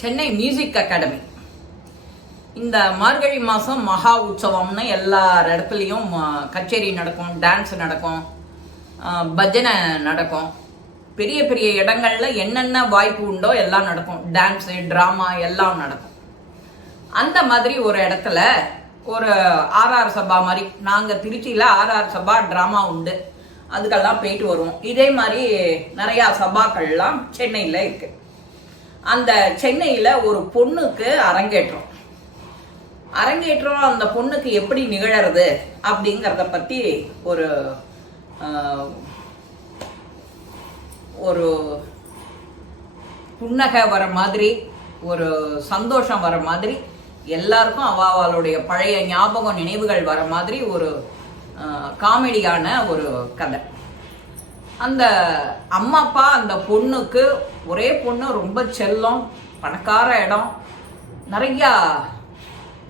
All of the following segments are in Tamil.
சென்னை மியூசிக் அகாடமி இந்த மார்கழி மாதம் மகா உற்சவம்னு எல்லா இடத்துலையும் கச்சேரி நடக்கும், டான்ஸ் நடக்கும், பஜனை நடக்கும். பெரிய பெரிய இடங்கள்ல என்னென்ன வாய்ப்பு உண்டோ எல்லாம் நடக்கும். டான்ஸு, ட்ராமா எல்லாம் நடக்கும். அந்த மாதிரி ஒரு இடத்துல ஒரு ஆர்ஆர் சபா மாதிரி, நாங்கள் திருச்சியில் ஆர்ஆர் சபா ட்ராமா உண்டு, அதுக்கெல்லாம் போயிட்டு வருவோம். இதே மாதிரி நிறையா சபாக்கள்லாம் சென்னையில் இருக்குது. அந்த சென்னையில் ஒரு பொண்ணுக்கு அரங்கேற்றம் அந்த பொண்ணுக்கு எப்படி நிகழறது அப்படிங்கிறத பற்றி ஒரு ஒரு புன்னகை வர மாதிரி, ஒரு சந்தோஷம் வர மாதிரி, எல்லாருக்கும் அவளுடைய பழைய ஞாபகம் நினைவுகள் வர மாதிரி ஒரு காமெடியான ஒரு கதை. அந்த அம்மா அப்பா அந்த பொண்ணுக்கு, ஒரே பொண்ணு, ரொம்ப செல்லம், பணக்கார இடம், நிறையா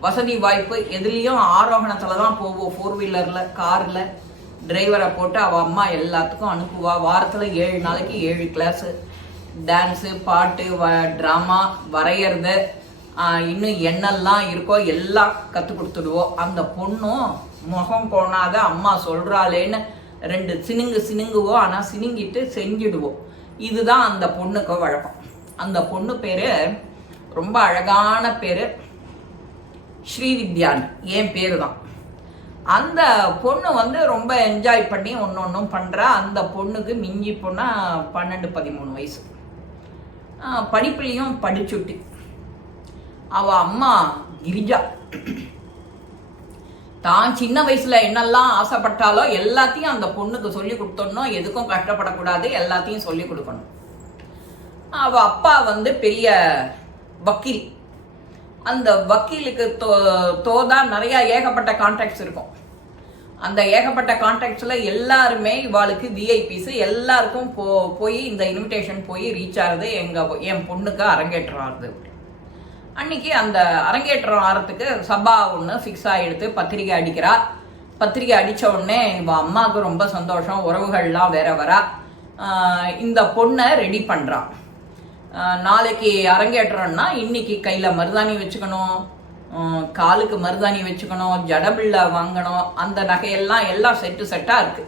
வசதி வாய்ப்பு, எதுலேயும் ஆரோகணத்தில் தான் போவோம், 4 வீலரில், காரில் டிரைவரை போட்டு அவள் அம்மா எல்லாத்துக்கும் அனுப்புவா. வாரத்தில் 7 நாளைக்கு 7 கிளாஸு, டான்ஸு, பாட்டு, ட்ராமா, வரைகிறது, இன்னும் என்னெல்லாம் இருக்கோ எல்லாம் கற்றுக் கொடுத்துடுவோம். அந்த பொண்ணும் முகம் கோணாத அம்மா சொல்கிறாளேன்னு 2 சினுங்குவோம், ஆனால் சினுங்கிட்டு செஞ்சிடுவோம். இதுதான் அந்த பொண்ணுக்கு வழக்கம். அந்த பொண்ணு பேர் ரொம்ப அழகான பேர், ஸ்ரீவித்யான்னு என் பேரு தான். அந்த பொண்ணு ரொம்ப என்ஜாய் பண்ணி ஒன்றும் பண்ணுறா. அந்த பொண்ணுக்கு மிஞ்சி போனால் 12-13 வயசு. படிப்புலையும் படிச்சுட்டி. அவள் அம்மா கிரிஜா தான் சின்ன வயசுல என்னெல்லாம் ஆசைப்பட்டாலோ எல்லாத்தையும் அந்த பொண்ணுக்கு சொல்லி கொடுத்தோம். எதுக்கும் கஷ்டப்படக்கூடாது, எல்லாத்தையும் சொல்லி கொடுக்கணும். அவ அப்பா பெரிய வக்கீல். அந்த வக்கீலுக்கு தோதான் நிறைய ஏகப்பட்ட கான்டாக்ட்ஸ் இருக்கும். அந்த ஏகப்பட்ட கான்டாக்ட்ஸ்ல எல்லாருமே இவாளுக்கு விஐபிஸ், எல்லாருக்கும் போய் இந்த இன்விடேஷன் போய் ரீச் ஆகுது. என் பொண்ணுக்கு அரங்கேற்றம் ஆகுது. அன்னைக்கு அந்த அரங்கேற்றம் ஆறதுக்கு சபா ஒன்று ஃபிக்ஸ் ஆகிடுத்து. பத்திரிகை அடிக்கிறா. பத்திரிகை அடித்த உடனே இவன் அம்மாவுக்கு ரொம்ப சந்தோஷம். உறவுகள்லாம் வேற வரா. இந்த பொண்ணை ரெடி பண்ணுறான். நாளைக்கு அரங்கேற்றம்னா இன்னைக்கு கையில் மருதாணி வச்சுக்கணும், காலுக்கு மருதாணி வச்சுக்கணும், ஜடபிள்ளை வாங்கணும், அந்த நகையெல்லாம் எல்லாம் செட்டாக இருக்கு.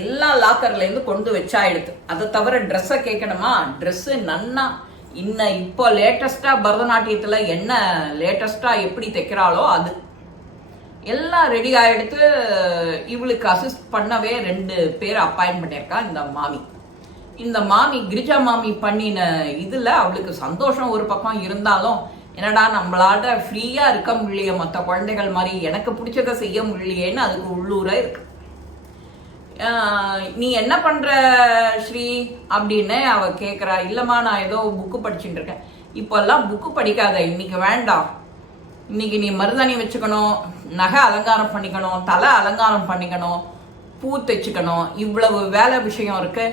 எல்லா லாக்கர்லேருந்து கொண்டு வச்சாயிடுது. அதை தவிர ட்ரெஸ்ஸை கேட்கணுமா? ட்ரெஸ்ஸு நன்னா இப்போ லேட்டஸ்டாக பரதநாட்டியத்தில் என்ன லேட்டஸ்டாக எப்படி தைக்கிறாளோ அது எல்லாம் ரெடி ஆகிடுத்து. இவளுக்கு அசிஸ்ட் பண்ணவே 2 பேர் அப்பாயின்ட் பண்ணியிருக்கா இந்த மாமி கிரிஜா மாமி பண்ணின இதில் அவளுக்கு சந்தோஷம் ஒரு பக்கம் இருந்தாலும், என்னடா நம்மளால ஃப்ரீயாக இருக்க முடியலையே, மற்ற குழந்தைகள் மாதிரி எனக்கு பிடிச்சதை செய்ய முடியலையேன்னு அதுக்கு உள்ளூர இருக்கு. நீ என்ன பண்ற ஸ்ரீ அப்படின்னு அவ கேட்குறா. இல்லைம்மா, நான் ஏதோ புக்கு படிச்சுட்டு இருக்கேன். இப்போல்லாம் புக்கு படிக்காத, இன்னைக்கு வேண்டாம். இன்னைக்கு நீ மருதாணி வச்சுக்கணும், நகை அலங்காரம் பண்ணிக்கணும், தலை அலங்காரம் பண்ணிக்கணும், பூ தைச்சுக்கணும், இவ்வளவு வேலை விஷயம் இருக்கு.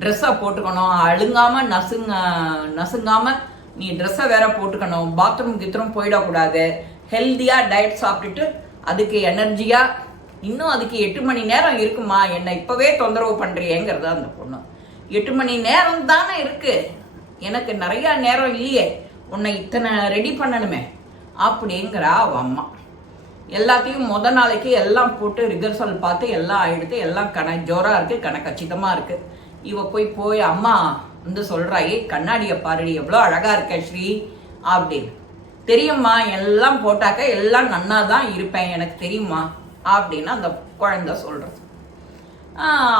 ட்ரெஸ்ஸை போட்டுக்கணும், அழுங்காம நசுங்காம நீ ட்ரெஸ்ஸை வேற போட்டுக்கணும், பாத்ரூம் கித்ரூம் போயிடக்கூடாது, ஹெல்த்தியா டயட் சாப்பிட்டுட்டு அதுக்கு எனர்ஜியா, இன்னும் அதுக்கு 8 மணி நேரம் இருக்குமா, என்னை இப்பவே தொந்தரவு பண்றியேங்கிறதா அந்த பொண்ணு. 8 மணி நேரம் தானே இருக்கு, எனக்கு நிறைய நேரம் இல்லையே, உன்னை இத்தனை ரெடி பண்ணணுமே அப்படிங்கிறா அவ அம்மா. எல்லாத்தையும் நாளைக்கு எல்லாம் போட்டு ரிகர்சல் பார்த்து எல்லாம் ஆயிடுத்து. எல்லாம் ஜோரா இருக்கு, கச்சிதமா இருக்கு. இவ போய் அம்மா சொல்றாயே, கண்ணாடியை பாருடி, எவ்வளோ அழகா இருக்க ஸ்ரீ அப்படின்னு. தெரியுமா, எல்லாம் போட்டாக்க எல்லாம் நன்னா தான் இருப்பேன், எனக்கு தெரியுமா அப்படின்னு அந்த குழந்தை சொல்றது.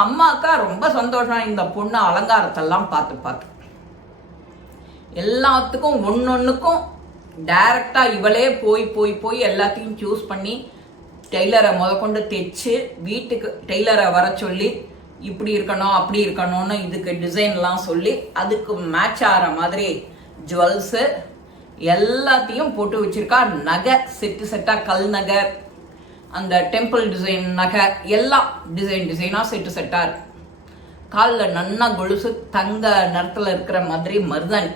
அம்மாக்கா ரொம்ப சந்தோஷம். இந்த பொண்ணு அலங்காரத்தெல்லாம் பார்த்து எல்லாத்துக்கும் ஒன்னொன்னுக்கும் டைரக்டா இவளே போய் எல்லாத்தையும் சூஸ் பண்ணி டெய்லரை முதற்கொண்டு தைச்சு வீட்டுக்கு டெய்லரை வர சொல்லி, இப்படி இருக்கணும் அப்படி இருக்கணும்னு இதுக்கு டிசைன்லாம் சொல்லி அதுக்கு மேட்ச் ஆகிற மாதிரி ஜுவல்ஸு எல்லாத்தையும் போட்டு வச்சிருக்கா. நகை செட்டாக கல் நகை, அந்த டெம்பிள் டிசைன் நகை எல்லாம் டிசைனாக செட்டாக இருக்கு. காலில் நன்னா கொலுசு, தங்க நிறத்தில் இருக்கிற மாதிரி மருதாணி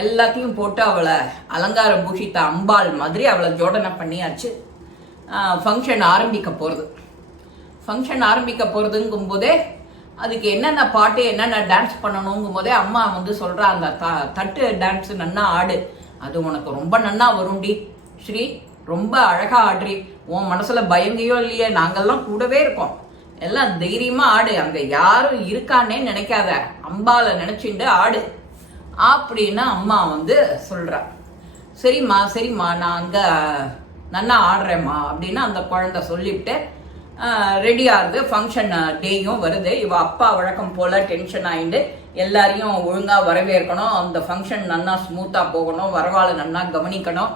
எல்லாத்தையும் போட்டு அவளை அலங்கார பூஷித்த அம்பாள் மாதிரி அவளை ஜோடனை பண்ணியாச்சு. ஃபங்க்ஷன் ஆரம்பிக்க போகிறதுங்கும் போதே அதுக்கு என்னென்ன பாட்டு என்னென்ன டான்ஸ் பண்ணணுங்கும் போதே அம்மா வந்து சொல்கிறா, அந்த தட்டு டான்ஸ் நன்னா ஆடு, அது உனக்கு ரொம்ப நன்னா வரும்டி ஸ்ரீ, ரொம்ப அழகா ஆடுறி, உன் மனசுல பயங்கையோ இல்லையே, நாங்கள்லாம் கூடவே இருக்கோம், எல்லாம் தைரியமா ஆடு, அங்க யாரும் இருக்கானே நினைக்காத, அம்பால நினைச்சுட்டு ஆடு அப்படின்னு அம்மா வந்து சொல்றா. சரிம்மா சரிம்மா நான் அங்க நன்னா ஆடுறேம்மா அப்படின்னு அந்த குழந்தை சொல்லிவிட்டு ரெடி ஆகுது. ஃபங்க்ஷன் டேயும் வருது. இவ அப்பா வழக்கம் போல டென்ஷன் ஆகிட்டு எல்லாரையும் ஒழுங்கா வரவேற்கணும், அந்த ஃபங்க்ஷன் நன்னா ஸ்மூத்தா போகணும், வரவாளை நன்னா கவனிக்கணும்,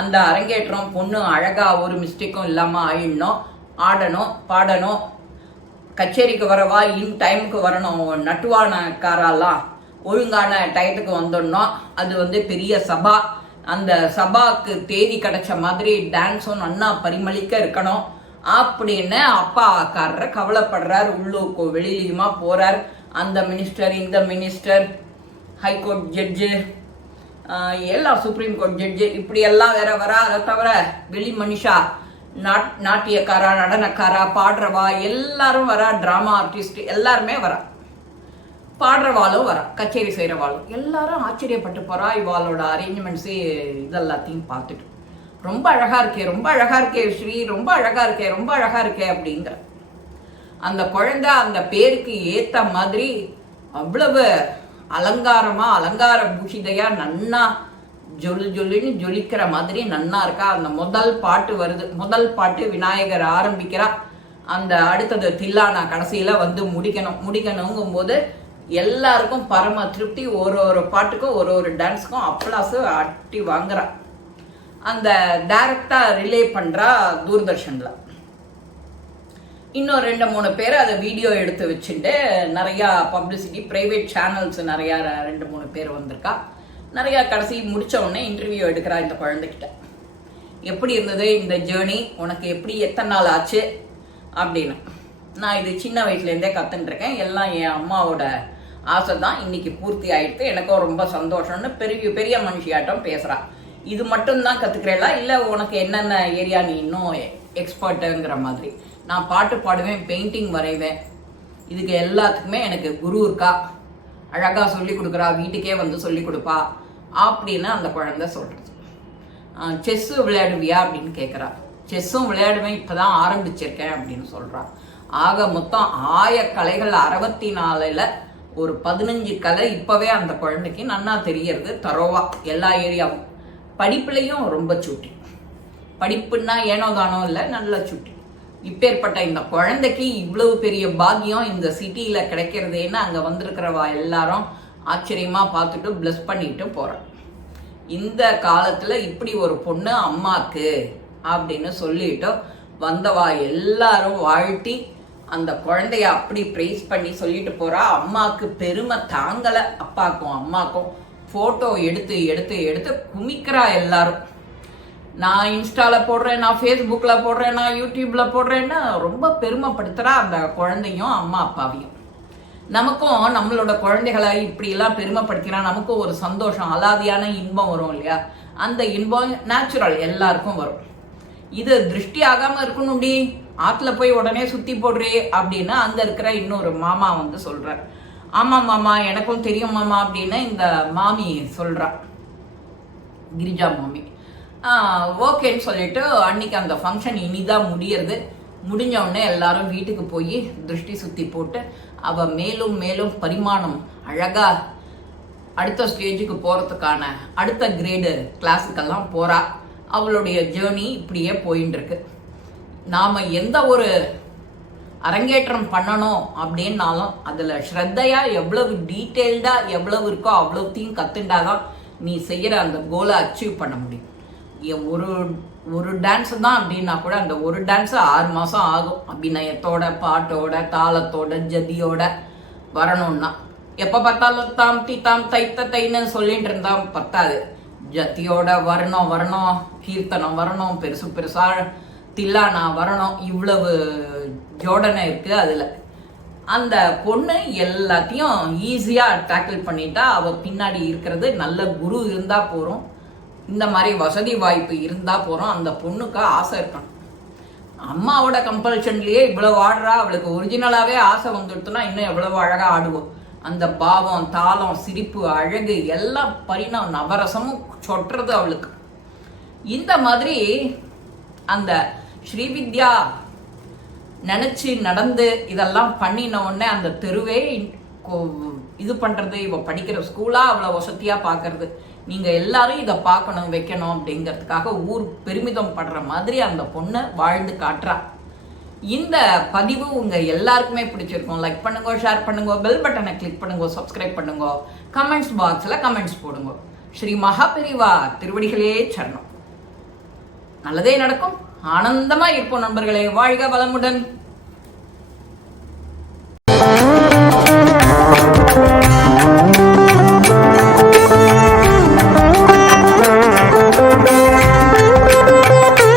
அந்த அரங்கேற்றம் பொண்ணு அழகா ஒரு மிஸ்டேக்கும் இல்லாம ஆயிடணும், ஆடணும் பாடணும், கச்சேரிக்கு வரவா இன் டைமுக்கு வரணும், நட்டுவானக்காரெல்லாம் ஒழுங்கான டயத்துக்கு வந்துடணும், அது வந்து பெரிய சபா, அந்த சபாக்கு தேதி கிடைச்ச மாதிரி டான்ஸும் நன்னா பரிமளிக்க இருக்கணும் அப்படின்னு அப்பாக்காரர் கவலைப்படுறார். உள்ளூக்கு வெளியிலுமா போறார். அந்த மினிஸ்டர் இந்த மினிஸ்டர், ஹைகோர்ட் ஜட்ஜு, எல்லாம் சுப்ரீம் கோர்ட் ஜட்ஜு, இப்படி எல்லாம் வேற வரா. அதை தவிர வெளி மனுஷா, நாட்டியக்காரா, நடனக்காரா, பாடுறவா எல்லாரும் வரா, டிராமா ஆர்டிஸ்ட் எல்லாருமே வரா, பாடுறவாளும் வரா, கச்சேரி செய்கிறவாளும் எல்லாரும் ஆச்சரியப்பட்டு போறா. இவாளோட அரேஞ்ச்மெண்ட்ஸு இதெல்லாத்தையும் பார்த்துட்டு ரொம்ப அழகா இருக்கே, ரொம்ப அழகா இருக்கே ஸ்ரீ, ரொம்ப அழகா இருக்கே, ரொம்ப அழகா இருக்கே அப்படிங்கிற அந்த குழந்தை அந்த பேருக்கு ஏத்த மாதிரி அவ்வளவு அலங்காரமா அலங்கார பூஷிதையா நன்னா ஜொலுன்னு ஜொலிக்கிற மாதிரி நன்னா இருக்கா. அந்த முதல் பாட்டு வருது, முதல் பாட்டு விநாயகர் ஆரம்பிக்கிறா, அந்த அடுத்தது தில்லானா கடைசியில வந்து முடிக்கணுங்கும் போது எல்லாருக்கும் பரம திருப்தி. ஒரு பாட்டுக்கும் ஒரு டான்ஸுக்கும் அப்ளாஸு அட்டி வாங்குறா. அந்த டைரக்டா ரிலே பண்றா தூர்தர்ஷன்ல. இன்னும் 2-3 பேர் அதை வீடியோ எடுத்து வச்சுட்டு நிறைய பப்ளிசிட்டி, பிரைவேட் சேனல்ஸ் நிறைய 2-3 பேர் வந்திருக்கா. நிறைய கடைசி முடிச்ச உடனே இன்டர்வியூ எடுக்கிறா இந்த குழந்தைகிட்ட. எப்படி இருந்தது இந்த ஜேர்னி, உனக்கு எப்படி எத்தனை நாள் ஆச்சு அப்படின்னு. நான் இது சின்ன வயசுலேருந்தே கத்துட்டு இருக்கேன், எல்லாம் என் அம்மாவோட ஆசை தான், இன்னைக்கு பூர்த்தி ஆயிடுத்து, எனக்கும் ரொம்ப சந்தோஷம்னு பெரிய மனுஷியாட்டம் பேசுறா. இது மட்டும்தான் கத்துக்கிறேளா, இல்லை உனக்கு என்னென்ன ஏரியா நீ இன்னும் எக்ஸ்பர்ட்டுங்கிற மாதிரி. நான் பாட்டு பாடுவேன், பெயிண்டிங் வரைவேன், இதுக்கு எல்லாத்துக்குமே எனக்கு குரு இருக்கா, அழகா சொல்லி கொடுக்குறா, வீட்டுக்கே வந்து சொல்லி கொடுப்பா அப்படின்னு அந்த குழந்தை சொல்றது. செஸ்ஸு விளையாடுவியா அப்படின்னு கேட்குறா. செஸ்ஸும் விளையாடுவேன், இப்போதான் ஆரம்பிச்சிருக்கேன் அப்படின்னு சொல்றா. ஆக மொத்தம் 1000 கலைகள் 64ல் ஒரு 15 கலை இப்பவே அந்த குழந்தைக்கு நன்னா தெரியறது, தரோவா எல்லா ஏரியாவும். படிப்புலையும் ரொம்ப சூட்டி, படிப்புன்னா ஏனோ தானோ இல்லை, நல்ல சூட்டி. இப்பேற்பட்ட இந்த குழந்தைக்கு இவ்வளவு பெரிய பாக்கியம் இந்த சிட்டியில கிடைக்கிறதேன்னு அங்க வந்திருக்கிறவா எல்லாரும் ஆச்சரியமா பார்த்துட்டு பிளஸ் பண்ணிட்டு போறான். இந்த காலத்துல இப்படி ஒரு பொண்ணு அம்மாக்கு அப்படின்னு சொல்லிட்டு வந்தவா எல்லாரும் வாழ்த்தி அந்த குழந்தைய அப்படி பிரைஸ் பண்ணி சொல்லிட்டு போறா. அம்மாக்கு பெருமை தாங்கல, அப்பாக்கும் அம்மாக்கும். போட்டோ எடுத்து எடுத்து எடுத்து குமிக்கிறா எல்லாரும். நான் இன்ஸ்டால போடுறேன், நான் ஃபேஸ்புக்ல போடுறேன், நான் யூடியூப்ல போடுறேன்னு ரொம்ப பெருமைப்படுத்துறா அந்த குழந்தையும் அம்மா அப்பாவையும். நமக்கும் நம்மளோட குழந்தைகளை இப்படி எல்லாம் பெருமைப்படுத்தினா நமக்கும் ஒரு சந்தோஷம், அலாதியான இன்பம் வரும் இல்லையா? அந்த இன்பம் நேச்சுரல் எல்லாருக்கும் வரும். இது திருஷ்டி ஆகாம இருக்கணும்டி, ஆத்துல போய் உடனே சுத்தி போடுறே அப்படின்னு அங்க இருக்கிற இன்னொரு மாமா வந்து சொல்றார். ஆமா மாமா, எனக்கும் தெரியும் மாமா அப்படின்னு இந்த மாமி சொல்றா, கிரிஜா மாமி. ஓகேன்னு சொல்லிட்டு அன்னைக்கு அந்த ஃபங்க்ஷன் இனிதான் முடியறது. முடிஞ்ச உடனே எல்லாரும் வீட்டுக்கு போய் திருஷ்டி சுத்தி போட்டு அவ மேலும் மேலும் பரிமாணம் அழகா அடுத்த ஸ்டேஜுக்கு போறதுக்கான அடுத்த கிரேடு கிளாஸுக்கெல்லாம் போறா. அவளுடைய ஜேர்னி இப்படியே போயின்னு இருக்கு. நாம எந்த ஒரு அரங்கேற்றம் பண்ணணும் அப்படின்னாலும் அதுல ஸ்ரத்தையா எவ்வளவு டீட்டெயில்டா எவ்வளவு இருக்கோ அவ்வளவுத்தையும் கத்துண்டாதான் நீ செய்யற அந்த கோலை அச்சீவ் பண்ண முடியும். ஒரு டான்ஸ் தான் அப்படின்னா கூட அந்த ஒரு டான்ஸ் 6 மாசம் ஆகும். அபிநயத்தோட, பாட்டோட, தாளத்தோட, ஜதியோட வரணும்னா. எப்ப பார்த்தாலும் தாம் தி தாம் தைத்த தைன்னு சொல்லிட்டு இருந்தா பத்தாது. ஜதியோட வரணும், கீர்த்தனம் வரணும், பெருசா தில்லானா வரணும். இவ்வளவு ஜோடனை இருக்கு அதுல. அந்த பொண்ணு எல்லாத்தையும் ஈஸியா டேக்கிள் பண்ணிட்டா. அவ பின்னாடி இருக்கிறது நல்ல குரு இருந்தா போறோம், இந்த மாதிரி வசதி வாய்ப்பு இருந்தா போறோம். அந்த பொண்ணுக்கு ஆசை இருக்கணும். அம்மாவோட கம்பல்ஷன்லயே இவ்வளவு ஆடுறா, அவளுக்கு ஒரிஜினலாவே ஆசை வந்துடுத்துனா இன்னும் எவ்வளவு அழகா ஆடுவோம். அந்த பாவம், தாளம், சிரிப்பு, அழகு எல்லாம் நவரசமும் சொட்டுறது அவளுக்கு. இந்த மாதிரி அந்த ஸ்ரீவித்யா நினைச்சு நடந்து இதெல்லாம் பண்ணின உடனே அந்த தெருவே இது பண்றது, இவ படிக்கிற ஸ்கூலா அவ்வளவு வசதியா பாக்குறது. நீங்க எல்லாரும் இதை பார்க்கணும், வைக்கணும் அப்படிங்கிறதுக்காக ஊர் பெருமிதம் படுற மாதிரி அந்த பொண்ணை வாழ்ந்து காட்டுறா. இந்த பதிவு உங்க எல்லாருக்குமே பிடிச்சிருக்கும். லைக் பண்ணுங்க, ஷேர் பண்ணுங்க, பெல் பட்டனை கிளிக் பண்ணுங்க, சப்ஸ்கிரைப் பண்ணுங்க, கமெண்ட்ஸ் பாக்ஸ்ல கமெண்ட்ஸ் போடுங்க. ஸ்ரீ மகாபெரிவா திருவடிகளே சரணம். நல்லதே நடக்கும். ஆனந்தமா இருப்போம் நண்பர்களே. வாழ்க வளமுடன்.